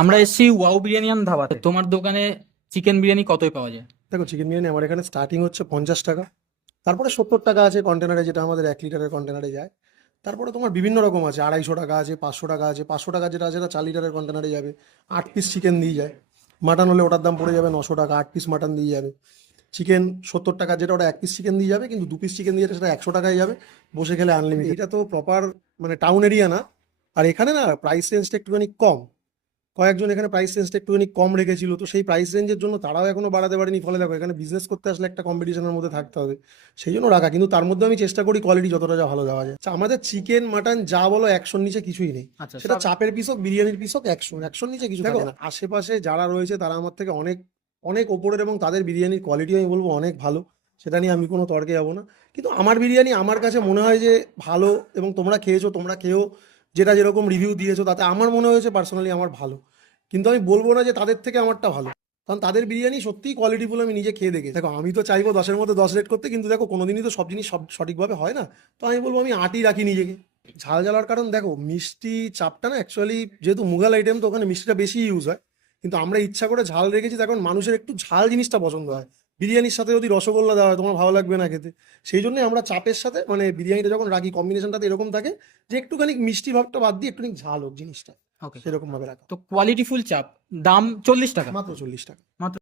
আমরা এসেছি ওয়াও বিরিয়ানিয়ান ধাবাতে। তোমার দোকানে চিকেন বিরিয়ানি কতই পাওয়া যায়? দেখো, চিকেন বিরিয়ানি আমার এখানে স্টার্টিং হচ্ছে 50 টাকা, তারপরে 70 টাকা আছে কন্টেনারে, যেটা আমাদের 1 লিটারের কন্টেনারে যায়। তারপরে তোমার বিভিন্ন রকম আছে, 250 টাকা আছে, 500 টাকা আছে। 500 টাকা যেটা আছে, 4 লিটারের কন্টেনারে যাবে। 8 পিস চিকেন দিয়ে যায়। মাটন হলে ওটার দাম পড়ে যাবে 900 টাকা, 8 পিস মাটন দিয়ে যাবে। চিকেন 70 টাকা, যেটা ওটা 1 পিস চিকেন দিয়ে যাবে, কিন্তু 2 পিস চিকেন দিয়ে সেটা 100 টাকায় যাবে। বসে খেলে আনলিমিটেড। এটা তো প্রপার মানে টাউন এরিয়া না। আর এখানে না প্রাইস রেঞ্জটা একটুখানি কম। কয়েকজন এখানে প্রাইস রেঞ্জটা একটুখানি কম রেখেছিল, তো সেই প্রাইস রেঞ্জের জন্য তারাও এখনো বাড়াতে পারেনি। ফলে দেখো, এখানে বিজনেস করতে আসলে একটা কম্পিটিশনের মধ্যে থাকতে হবে, সেই জন্য রাখা। কিন্তু তার মধ্যে আমি চেষ্টা করি কোয়ালিটি যতটা যা ভালো দেওয়া যায়। আচ্ছা, আমাদের চিকেন মাটন যা বলো 100-র নিচে কিছুই নেই। আচ্ছা, সেটা সব চাপের পিস হোক, বিরিয়ানির পিস হোক, 100-র নিচে কিছু থাকে না। আশেপাশে যারা রয়েছে তারা আমার থেকে অনেক অনেক ওপরের, এবং তাদের বিরিয়ানির কোয়ালিটি আমি বলবো অনেক ভালো। সেটা নিয়ে আমি কোনো তর্কে যাবো না। কিন্তু আমার বিরিয়ানি আমার কাছে মনে হয় যে ভালো, এবং তোমরা খেয়েছো, তোমরা খেয়েও যেটা যেরকম রিভিউ দিয়েছো তাতে আমার মনে হয়েছে পার্সোনালি আমার ভালো। কিন্তু আমি বলবো না যে তাদের থেকে আমারটা ভালো, কারণ তাদের বিরিয়ানি সত্যিই কোয়ালিটিফুল। আমি নিজে খেয়ে দেখে দেখো, আমি তো চাইবো 10-এর মধ্যে 10 রেট করতে, কিন্তু দেখো কোনোদিনই তো সব জিনিস সব সঠিকভাবে হয় না। তো আমি বলবো আমি 8ই রাখি নিজেকে। ঝাল জ্বালার কারণ দেখো, মিষ্টি চাপটা না অ্যাকচুয়ালি যেহেতু মুঘল আইটেম, তো ওখানে মিষ্টিটা বেশি ইউজ হয়। কিন্তু আমরা ইচ্ছা করে ঝাল রেখেছি, তখন মানুষের একটু ঝাল জিনিসটা পছন্দ হয়। বিরিয়ানির সাথে যদি রসগোল্লা দেওয়া হয়, তোমার ভালো লাগবে না খেতে। সেই জন্যই আমরা চাপের সাথে মানে বিরিয়ানিটা যখন রাখি, কম্বিনেশনটাতে এরকম থাকে যে একটুখানি মিষ্টি ভাবটা বাদ দিয়ে একটুখানি ঝাল হোক জিনিসটা, ওকে। সেরকম ভাবে রাখা। তো কোয়ালিটিফুল চাপ, দাম 40 টাকা মাত্র 40 টাকা। মাত্র।